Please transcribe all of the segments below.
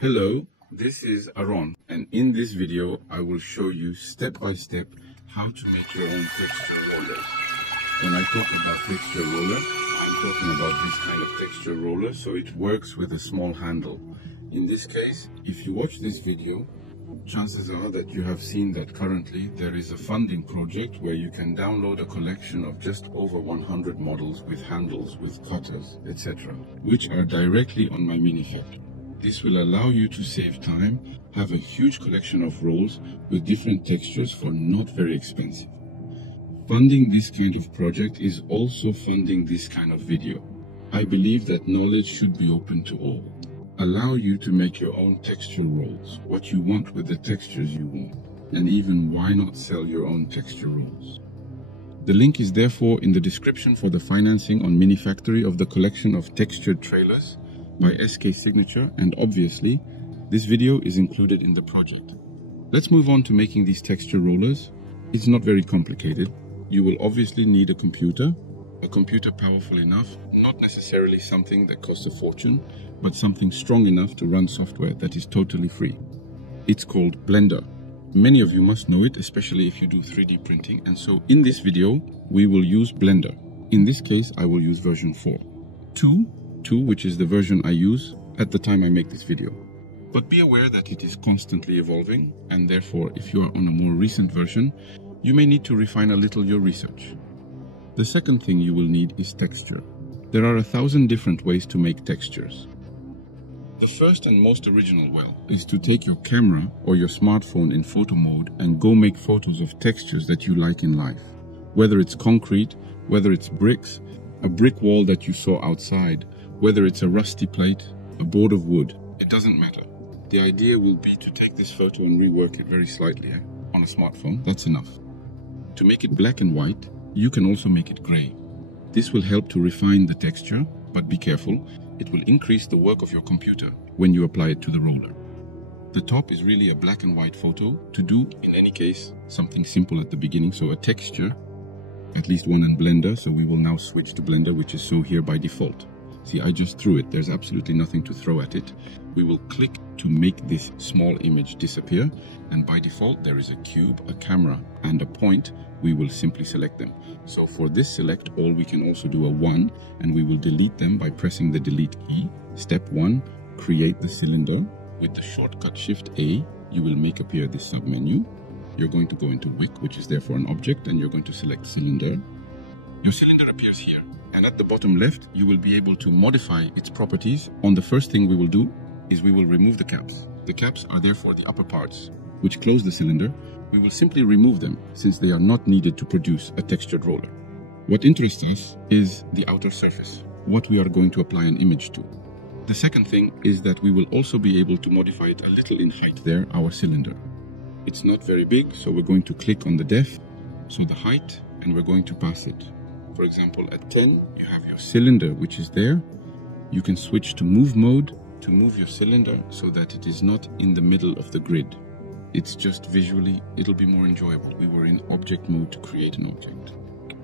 Hello, this is Aaron, and in this video I will show you step by step how to make your own texture rollers. When I talk about texture roller, I'm talking about this kind of texture roller, so it works with a small handle. In this case, if you watch this video, chances are that you have seen that currently there is a funding project where you can download a collection of just over 100 models with handles, with cutters, etc., which are directly on MyMiniFactory. This will allow you to save time, have a huge collection of rolls with different textures for not very expensive. Funding this kind of project is also funding this kind of video. I believe that knowledge should be open to all. Allow you to make your own texture rolls, what you want with the textures you want, and even why not sell your own texture rolls. The link is therefore in the description for the financing on MiniFactory of the collection of textured trailers by Eskice Miniature, and obviously this video is included in the project. Let's move on to making these texture rollers. It's not very complicated. You will obviously need a computer powerful enough, not necessarily something that costs a fortune, but something strong enough to run software that is totally free. It's called Blender. Many of you must know it, especially if you do 3D printing, and so in this video we will use Blender. In this case I will use version 4. 2, which is the version I use at the time I make this video. But be aware that it is constantly evolving, and therefore if you are on a more recent version, you may need to refine a little your research. The second thing you will need is texture. There are 1,000 different ways to make textures. The first and most original way is to take your camera or your smartphone in photo mode and go make photos of textures that you like in life. Whether it's concrete, whether it's bricks, a brick wall that you saw outside, whether it's a rusty plate, a board of wood, it doesn't matter. The idea will be to take this photo and rework it very slightly on a smartphone. That's enough. To make it black and white, you can also make it gray. This will help to refine the texture, but be careful, it will increase the work of your computer when you apply it to the roller. The top is really a black and white photo to do, in any case, something simple at the beginning, so a texture, at least one in Blender, so we will now switch to Blender, which is so here by default. See, I just threw it. There's absolutely nothing to throw at it. We will click to make this small image disappear. And by default, there is a cube, a camera, and a point. We will simply select them. So for this select all, we can also do a 1, and we will delete them by pressing the delete key. Step 1, create the cylinder. With the shortcut Shift A, you will make appear this submenu. You're going to go into Wick, which is therefore an object, and you're going to select cylinder. Your cylinder appears here. And at the bottom left, you will be able to modify its properties. The first thing we will do is we will remove the caps. The caps are therefore the upper parts, which close the cylinder. We will simply remove them since they are not needed to produce a textured roller. What interests us is the outer surface, what we are going to apply an image to. The second thing is that we will also be able to modify it a little in height there, our cylinder. It's not very big, so we're going to click on the depth, so the height, and we're going to pass it. For example, at 10, you have your cylinder, which is there. You can switch to move mode to move your cylinder so that it is not in the middle of the grid. It's just visually, it'll be more enjoyable. We were in object mode to create an object.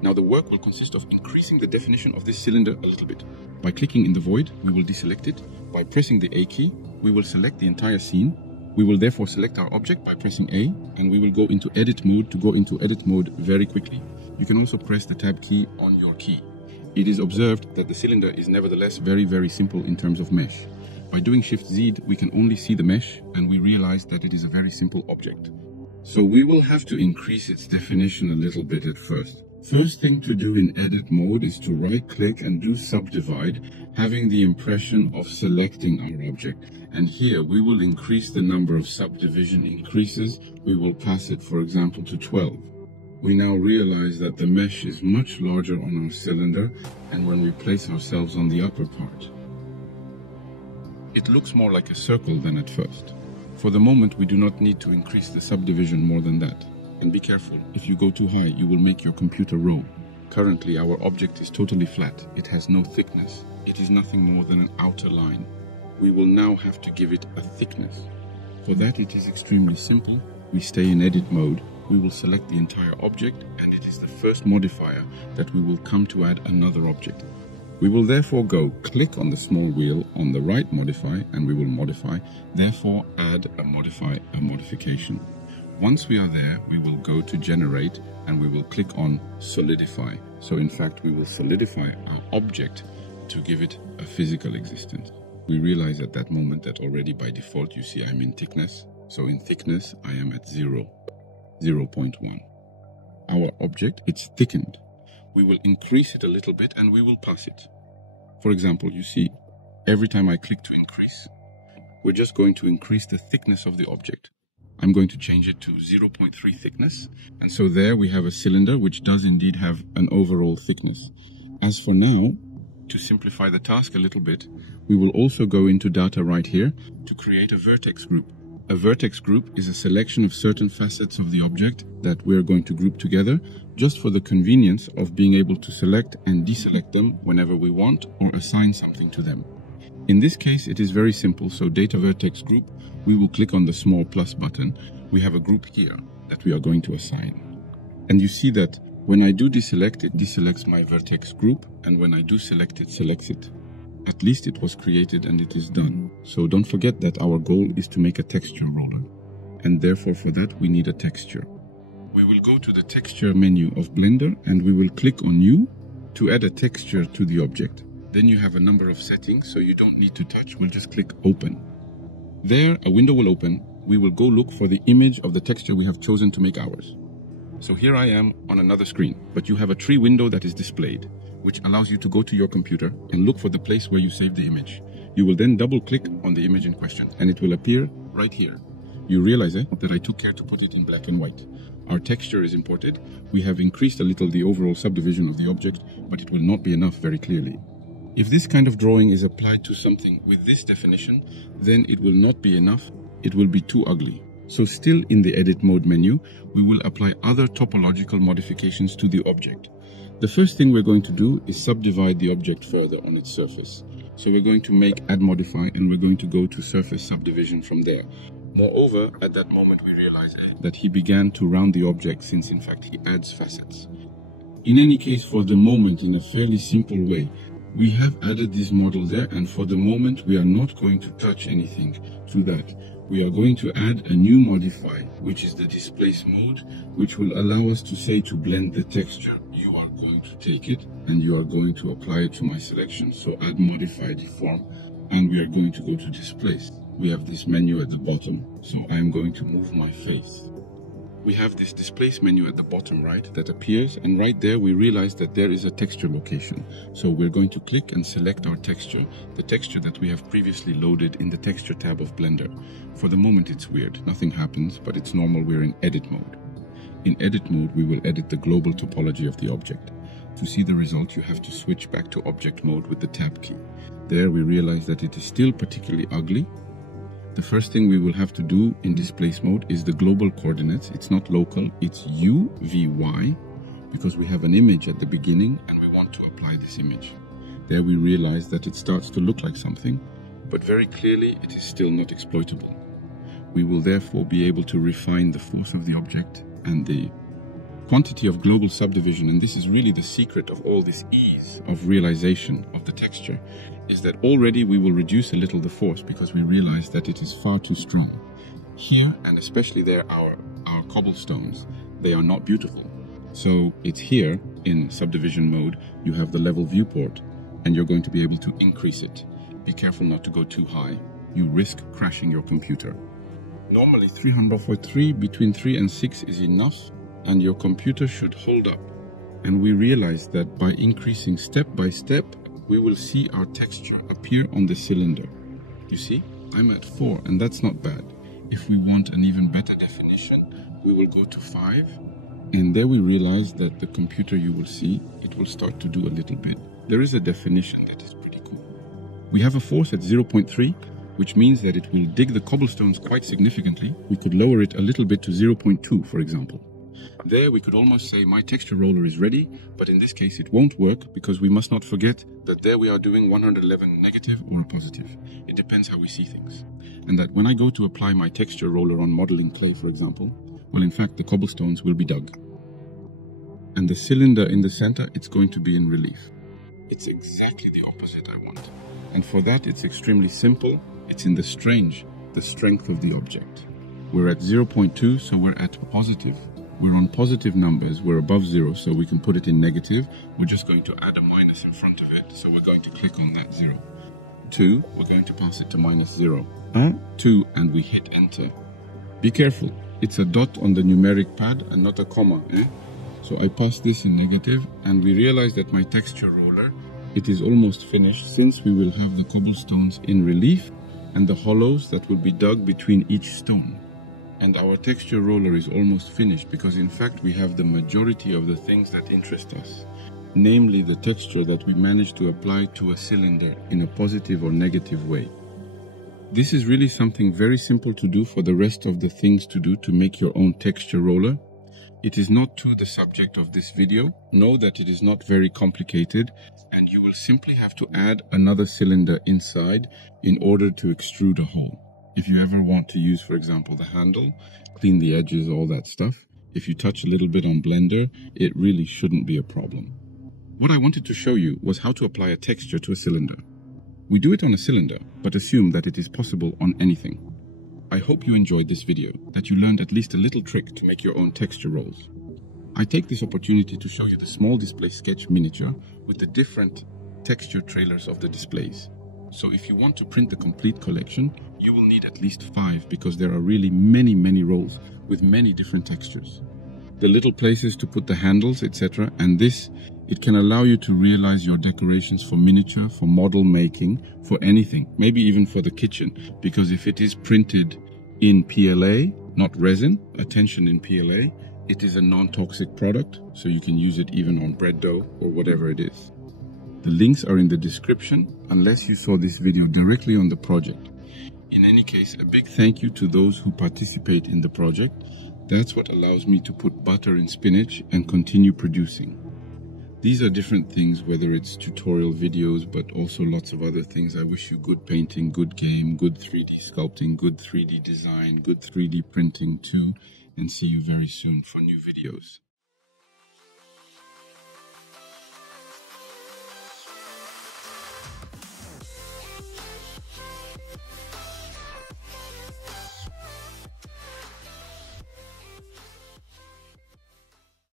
Now the work will consist of increasing the definition of this cylinder a little bit. By clicking in the void, we will deselect it. By pressing the A key, we will select the entire scene. We will therefore select our object by pressing A, and we will go into edit mode to go into edit mode very quickly. You can also press the tab key on your key. It is observed that the cylinder is nevertheless very simple in terms of mesh. By doing Shift Z, we can only see the mesh, and we realize that it is a very simple object. So we will have to increase its definition a little bit at first. First thing to do in edit mode is to right click and do subdivide, having the impression of selecting our object. And here we will increase the number of subdivision increases. We will pass it, for example, to 12. We now realize that the mesh is much larger on our cylinder, and when we place ourselves on the upper part, it looks more like a circle than at first. For the moment, we do not need to increase the subdivision more than that. And be careful, if you go too high, you will make your computer roll. Currently, our object is totally flat. It has no thickness. It is nothing more than an outer line. We will now have to give it a thickness. For that, it is extremely simple. We stay in edit mode. We will select the entire object, and it is the first modifier that we will come to add another object. We will therefore go click on the small wheel on the right, modify, and we will modify, therefore add a modification. Once we are there, we will go to generate and we will click on solidify. So in fact, we will solidify our object to give it a physical existence. We realize at that moment that already by default, you see I'm in thickness. So in thickness, I am at 0.1. Our object, it's thickened. We will increase it a little bit and we will pass it. For example, you see, every time I click to increase, we're just going to increase the thickness of the object. I'm going to change it to 0.3 thickness. And so there we have a cylinder which does indeed have an overall thickness. As for now, to simplify the task a little bit, we will also go into data right here to create a vertex group. A vertex group is a selection of certain facets of the object that we're going to group together just for the convenience of being able to select and deselect them whenever we want or assign something to them. In this case, it is very simple. So data vertex group, we will click on the small plus button. We have a group here that we are going to assign. And you see that when I do deselect, it deselects my vertex group. And when I do select, it selects it. At least it was created and it is done. So don't forget that our goal is to make a texture roller. And therefore for that we need a texture. We will go to the texture menu of Blender and we will click on new to add a texture to the object. Then you have a number of settings, so you don't need to touch. We'll just click open. There a window will open. We will go look for the image of the texture we have chosen to make ours. So here I am on another screen, but you have a tree window that is displayed, which allows you to go to your computer and look for the place where you saved the image. You will then double click on the image in question and it will appear right here. You realize that I took care to put it in black and white. Our texture is imported. We have increased a little the overall subdivision of the object, but it will not be enough very clearly. If this kind of drawing is applied to something with this definition, then it will not be enough. It will be too ugly. So still in the edit mode menu, we will apply other topological modifications to the object. The first thing we're going to do is subdivide the object further on its surface. So we're going to make add modify and we're going to go to surface subdivision from there. Moreover, at that moment we realize that he began to round the object since in fact he adds facets. In any case, for the moment, in a fairly simple way, we have added this model there, and for the moment we are not going to touch anything to that. We are going to add a new modify, which is the displace mode, which will allow us to say to blend the texture. You are going to take it and you are going to apply it to my selection. So add modify deform, and we are going to go to displace. We have this menu at the bottom, so I am going to move my face. We have this displace menu at the bottom right that appears, and right there we realize that there is a texture location. So we're going to click and select our texture, the texture that we have previously loaded in the texture tab of Blender. For the moment it's weird, nothing happens, but it's normal. We're in edit mode. In edit mode we will edit the global topology of the object. To see the result you have to switch back to object mode with the tab key. There we realize that it is still particularly ugly. The first thing we will have to do in displace mode is the global coordinates. It's not local, it's U, V, Y, because we have an image at the beginning and we want to apply this image. There we realize that it starts to look like something, but very clearly it is still not exploitable. We will therefore be able to refine the force of the object and the quantity of global subdivision, and this is really the secret of all this ease of realization of the texture, is that already we will reduce a little the force because we realize that it is far too strong. Here, and especially there, our cobblestones, they are not beautiful. So it's here in subdivision mode, you have the level viewport, and you're going to be able to increase it. Be careful not to go too high. You risk crashing your computer. Normally 343, between 3 and 6 is enough, and your computer should hold up. And we realize that by increasing step by step, we will see our texture appear on the cylinder. You see, I'm at 4, and that's not bad. If we want an even better definition, we will go to 5, and there we realize that the computer, you will see, it will start to do a little bit. There is a definition that is pretty cool. We have a force at 0.3, which means that it will dig the cobblestones quite significantly. We could lower it a little bit to 0.2, for example. There we could almost say my texture roller is ready, but in this case it won't work because we must not forget that there we are doing 111 negative or a positive. It depends how we see things. And that when I go to apply my texture roller on modeling clay, for example, well, in fact the cobblestones will be dug. And the cylinder in the center, it's going to be in relief. It's exactly the opposite I want. And for that, it's extremely simple. It's in the strange, the strength of the object. We're at 0.2, so we're at positive. We're on positive numbers, we're above 0, so we can put it in negative. We're just going to add a minus in front of it, so we're going to click on that 0. 2, we're going to pass it to minus 0. 2, and we hit enter. Be careful, it's a dot on the numeric pad and not a comma. So I pass this in negative, and we realize that my texture roller, it is almost finished, since we will have the cobblestones in relief and the hollows that will be dug between each stone. And our texture roller is almost finished because in fact we have the majority of the things that interest us, namely the texture that we managed to apply to a cylinder in a positive or negative way. This is really something very simple to do for the rest of the things to do to make your own texture roller. It is not to the subject of this video. Know that it is not very complicated, and you will simply have to add another cylinder inside in order to extrude a hole. If you ever want to use, for example, the handle, clean the edges, all that stuff, if you touch a little bit on Blender, it really shouldn't be a problem. What I wanted to show you was how to apply a texture to a cylinder. We do it on a cylinder, but assume that it is possible on anything. I hope you enjoyed this video, that you learned at least a little trick to make your own texture rolls. I take this opportunity to show you the small display sketch miniature with the different texture trailers of the displays. So if you want to print the complete collection, you will need at least 5 because there are really many rolls with many different textures. The little places to put the handles, etc. And this, it can allow you to realize your decorations for miniature, for model making, for anything, maybe even for the kitchen, because if it is printed in PLA, not resin, attention in PLA, it is a non-toxic product, so you can use it even on bread dough or whatever it is. The links are in the description, unless you saw this video directly on the project. In any case, a big thank you to those who participate in the project. That's what allows me to put butter in spinach and continue producing. These are different things, whether it's tutorial videos, but also lots of other things. I wish you good painting, good game, good 3D sculpting, good 3D design, good 3D printing too, and see you very soon for new videos.